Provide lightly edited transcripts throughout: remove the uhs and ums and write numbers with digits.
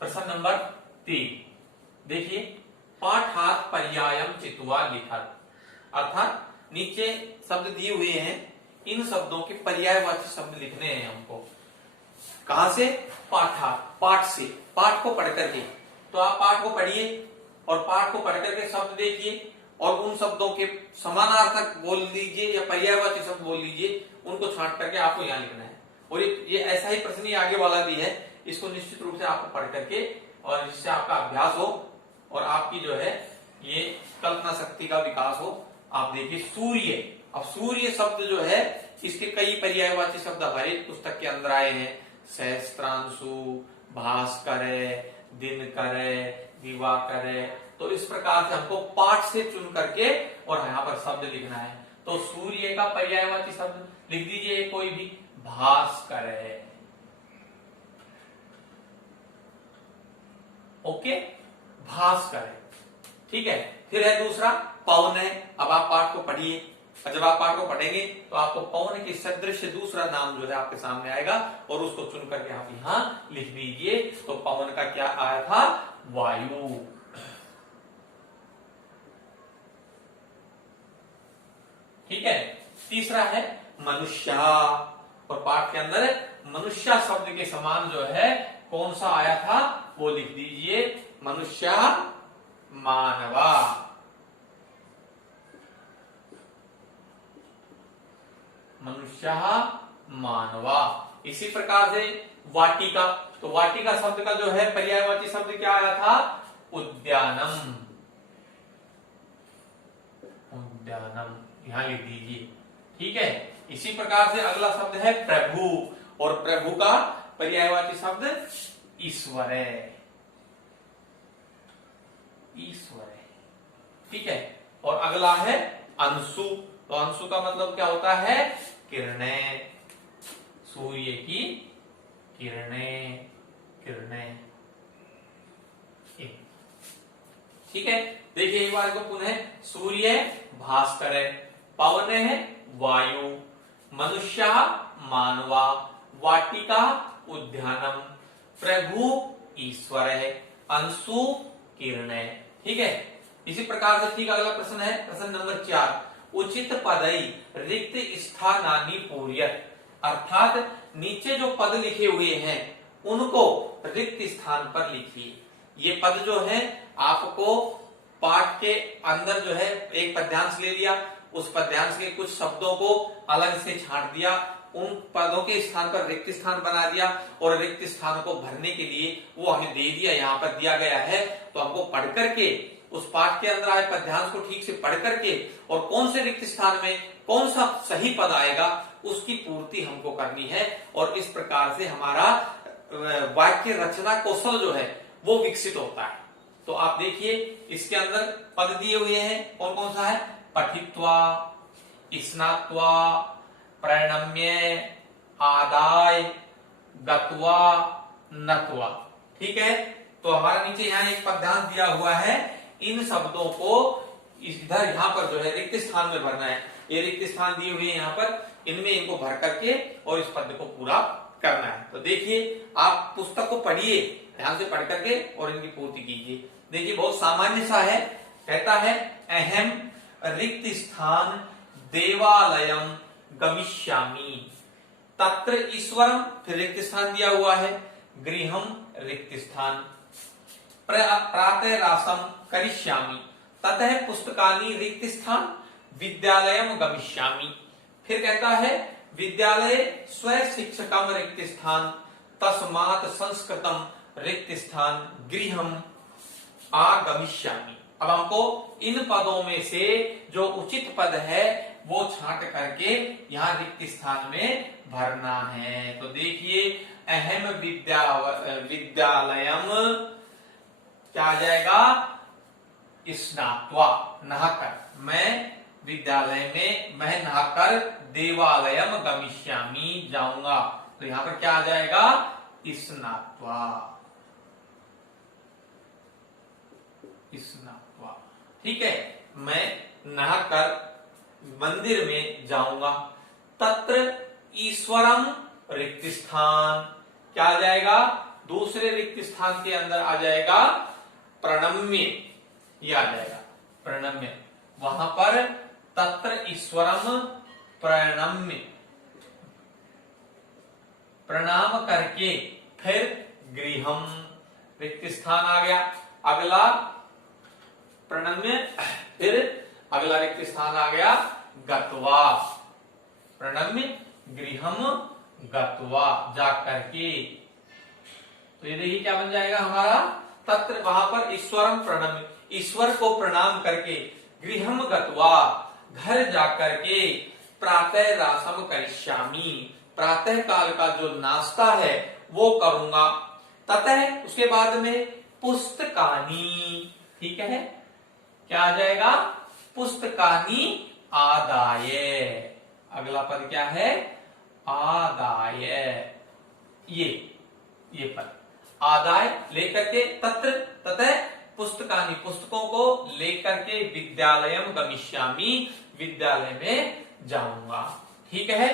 प्रश्न नंबर 3 देखिए, पाठात पर्यायम चित्वा लिखत, अर्थात नीचे शब्द दिए हुए हैं, इन शब्दों के पर्यायवाची शब्द लिखने हैं हमको। कहां से? पाठा, पाठ से, पाठ को पढ़ करके। तो आप पाठ को पढ़िए और पाठ को पढ़ करके शब्द देखिए और उन शब्दों के समानार्थक बोल लीजिए या पर्यायवाची शब्द बोल लीजिए, उनको छांट करके आपको यहाँ लिखना है। और ये ऐसा ही प्रश्न आगे वाला भी है, इसको निश्चित रूप से आपको पढ़ करके और इससे आपका अभ्यास हो और आपकी जो है ये कल्पना शक्ति का विकास हो। आप देखिए सूर्य, अब सूर्य शब्द जो है इसके कई पर्यायवाची शब्द हमारे पुस्तक के अंदर आए हैं। सहस्त्रांशु, भास्कर, दिनकर, दिवाकर। तो इस प्रकार से हमको पाठ से चुन करके और यहाँ पर शब्द लिखना है। तो सूर्य का पर्यायवाची शब्द लिख दीजिए कोई भी, भास्कर। ओके, भास्कर। ठीक है, फिर है दूसरा पवन है। अब आप पाठ को पढ़िए और जब आप पाठ को पढ़ेंगे तो आपको पवन के सदृश दूसरा नाम जो है आपके सामने आएगा और उसको चुन करके आप यहां लिख दीजिए। तो पवन का क्या आया था? वायु। ठीक है, तीसरा है मनुष्य, और पाठ के अंदर मनुष्य शब्द के समान जो है कौन सा आया था वो लिख दीजिए, मनुष्य, मानवा। मनुष्य, मानवा। इसी प्रकार से वाटिका, तो वाटिका शब्द का जो है पर्यायवाची शब्द क्या आया था? उद्यानम। उद्यानम यहां लिख दीजिए। ठीक है, इसी प्रकार से अगला शब्द है प्रभु, और प्रभु का पर्यायवाची शब्द ईश्वर है। ईश्वर है। ठीक है, और अगला है अंशु, तो अंशु का मतलब क्या होता है? किरणें, सूर्य की किरणें, किरणें। ठीक है, देखिए एक बार को पुनः, सूर्य भास्कर है, पवन है वायु, मनुष्य मानवा, वाटिका उद्यानम, प्रभु ईश्वर है, अंशु किरणें। ठीक है, इसी प्रकार से ठीक अगला प्रश्न है प्रश्न नंबर 4, उचित पदई रिक्त स्थानानि पूर्यत, अर्थात नीचे जो पद लिखे हुए हैं उनको रिक्त स्थान पर लिखिए। ये पद जो है आपको पाठ के अंदर जो है एक पद्यांश ले लिया, उस पद्यांश के कुछ शब्दों को अलग से छांट दिया, उन पदों के स्थान पर रिक्त स्थान बना दिया और रिक्त स्थान को भरने के लिए वो हमें दे दिया, यहाँ पर दिया गया है। तो हमको पढ़ करके उस पाठ के अंदर आए पद्यांश को ठीक से पढ़ करके और कौन से रिक्त स्थान में कौन सा सही पद आएगा उसकी पूर्ति हमको करनी है, और इस प्रकार से हमारा वाक्य रचना कौशल जो है वो विकसित होता है। तो आप देखिए इसके अंदर पद दिए हुए हैं, कौन कौन सा है? पठित्वा, स्नात्वा, प्रणम्य, आदाय, गत्वा, नत्वा। ठीक है, तो हमारा नीचे यहाँ एक पद्यांश दिया हुआ है, इन शब्दों को इधर यहाँ पर जो है रिक्त स्थान में भरना है। ये रिक्त स्थान दिए हुए हैं यहाँ पर, इनमें इनको भर करके और इस पद को पूरा करना है। तो देखिए आप पुस्तक को पढ़िए, ध्यान से पढ़ करके और इनकी पूर्ति कीजिए। देखिए बहुत सामान्य सा है, कहता है अहम रिक्त स्थान देवालयम गमिष्यामि, तत्र ईश्वरम, फिर रिक्त स्थान दिया हुआ है, गृहम रिक्त स्थान, प्रातः रासम करिष्यामि, ततः पुस्तकानि रिक्त स्थान, विद्यालयम गमिष्यामि। फिर कहता है विद्यालय स्व शिक्षकम रिक्त स्थान, तस्मात् संस्कृतम रिक्त स्थान, गृहम आगमिष्यामि। अब हमको इन पदों में से जो उचित पद है वो छांट करके यहाँ रिक्त स्थान में भरना है। तो देखिए अहम विद्यालयम क्या आ जाएगा? स्नात्वा, नहाकर, मैं विद्यालय में, मैं नहाकर देवालयम गमिष्यामि, जाऊंगा। तो यहाँ पर क्या आ जाएगा? स्नात्वा, स्नात्वा। ठीक है, मैं नहाकर मंदिर में जाऊंगा। तत्र ईश्वरम रिक्त स्थान, क्या आ जाएगा? दूसरे रिक्त स्थान के अंदर आ जाएगा प्रणम्य, ये आ जाएगा प्रणम्य। वहां पर तत्र ईश्वरम प्रणम्य, प्रणाम करके फिर गृहम, रिक्त स्थान आ गया। अगला प्रणम्य, फिर अगला रिक्त स्थान आ गया गत्वा, प्रणम्य गृहम गत्वा, जा करके। तो ये देखिए क्या बन जाएगा हमारा, तत्र वहां पर ईश्वरम प्रणम्य, ईश्वर को प्रणाम करके, गृहम गत्वा, घर जाकर के, प्रातः रासम करिष्यामि, प्रातः काल का जो नाश्ता है वो करूंगा। ततः उसके बाद में पुस्तकानी, ठीक है, क्या आ जाएगा, पुस्तकानी आदाय, अगला पद क्या है, आदाय, ये पद आदाय लेकर के, तत्र ततः पुस्तकानी, पुस्तकों को लेकर के, विद्यालयम गमिष्यामि, विद्यालय में जाऊंगा, ठीक है।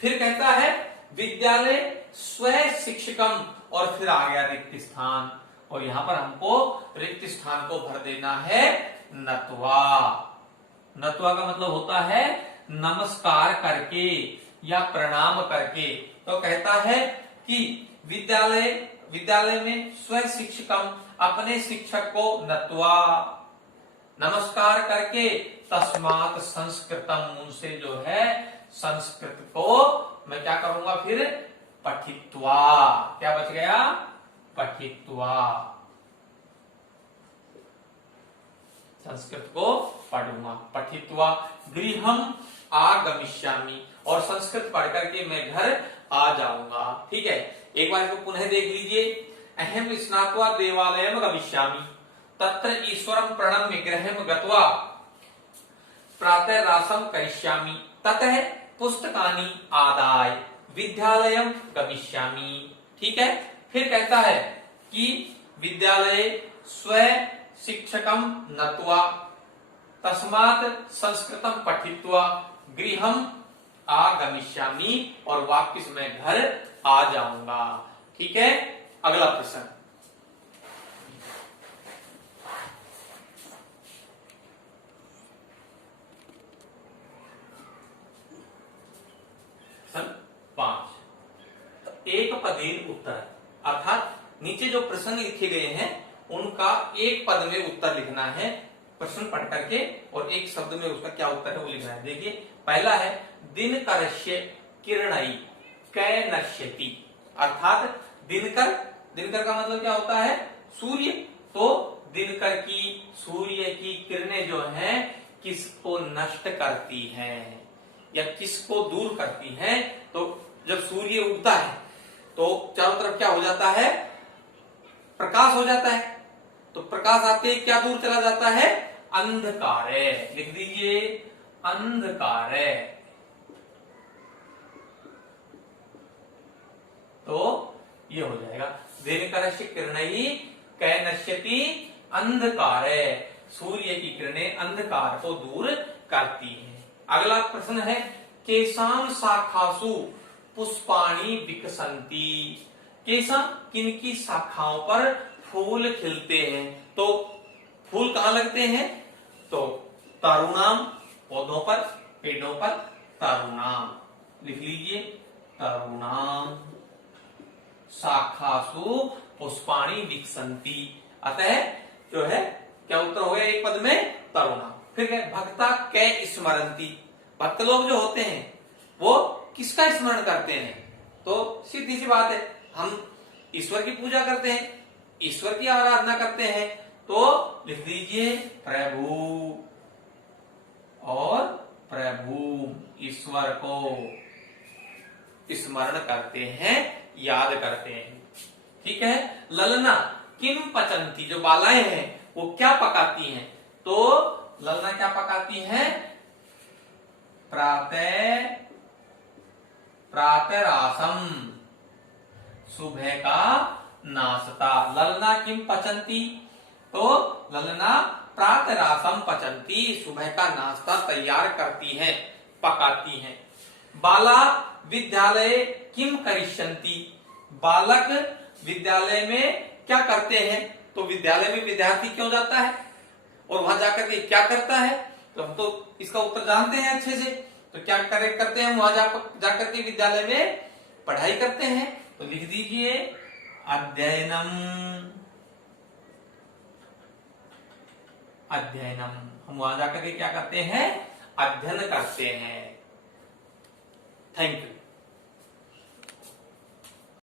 फिर कहता है विद्यालय स्व शिक्षकम, और फिर आ गया रिक्त स्थान, और यहां पर हमको रिक्त स्थान को भर देना है नत्वा। नत्वा का मतलब होता है नमस्कार करके या प्रणाम करके। तो कहता है कि विद्यालय में स्व शिक्षकम, अपने शिक्षक को नत्वा, नमस्कार करके, तस्मात् संस्कृतम, उनसे जो है संस्कृत को मैं क्या करूंगा, फिर पठित्वा, क्या बच गया, पठित्वा, संस्कृत को पढ़ूंगा, पठित्वा गृहम आगमिष्यामि, और संस्कृत पढ़ करके मैं घर आ जाऊंगा, ठीक है। एक बार इसको पुनः देख लीजिए, अहम स्नात्वा देवालयम गमिष्यामि, तत्र ईश्वरम प्रणम्य गृहम गत्वा प्रातः रासम करिष्यामि, ततः पुस्तकानि आदाय विद्यालयम गमिष्यामि, ठीक है। फिर कहता है कि विद्यालय स्व शिक्षकम नत्वा, तस्मात् संस्कृतम पठित्वा गृहम आगमिष्यामि, और वापस मैं घर आ जाऊंगा, ठीक है। अगला प्रश्न, प्रश्न 5, एक पदेन उत्तर, अर्थात नीचे जो प्रश्न लिखे गए हैं उनका एक पद में उत्तर लिखना है, प्रश्न पढ़ करके, और एक शब्द में उसका क्या उत्तर है वो लिखना है। देखिए पहला है दिनकरस्य किरणै कै नश्यति, अर्थात दिनकर का मतलब क्या होता है, सूर्य। तो दिनकर की, सूर्य की किरणें जो हैं किसको नष्ट करती हैं या किसको दूर करती हैं। तो जब सूर्य उगता है तो चारों तरफ क्या हो जाता है, प्रकाश हो जाता है। तो प्रकाश आते ही क्या दूर चला जाता है, अंधकार, लिख दीजिए अंधकार। तो ये हो जाएगा दिनकरस्य किरणै कै नश्यति अंधकार, सूर्य की किरणें अंधकार को दूर करती हैं। अगला प्रश्न है केशाम शाखासु पुष्पाणि विकसंती, केशा किनकी शाखाओं पर फूल खिलते हैं। तो फूल कहां लगते हैं, तो तरुणाम, पौधों पर, पेड़ों पर, तरुणाम, लिख लीजिए तरुणाम, शाखासु पुष्पाणि विकसंती, अतः जो है क्या उत्तर हो गया एक पद में, तरुणाम। फिर है भक्ता कै स्मरंती, भक्त लोग जो होते हैं वो किसका स्मरण करते हैं। तो सीधी सी बात है, हम ईश्वर की पूजा करते हैं, ईश्वर की आराधना करते हैं। तो लिख दीजिए प्रभु, और प्रभु ईश्वर को स्मरण करते हैं, याद करते हैं, ठीक है। ललना किम पचंती, जो बालाएं हैं वो क्या पकाती हैं। तो ललना क्या पकाती हैं, प्रातरासम, सुबह का नाश्ता। ललना किम पचंती, तो ललना प्रातरासम पचंती, सुबह का नाश्ता तैयार करती हैं, पकाती हैं। बाला विद्यालय किम करिष्यन्ति, बालक विद्यालय में क्या करते हैं, तो विद्यालय में विद्यार्थी क्यों जाता है और वहां जाकर के क्या करता है, तो हम तो इसका उत्तर जानते हैं अच्छे से। तो क्या करते हैं, वहां जाकर के विद्यालय में पढ़ाई करते हैं। तो लिख दीजिए अध्ययनम, अध्ययनम। हम वहां जाकर के क्या करते हैं, अध्ययन करते हैं। Thank you.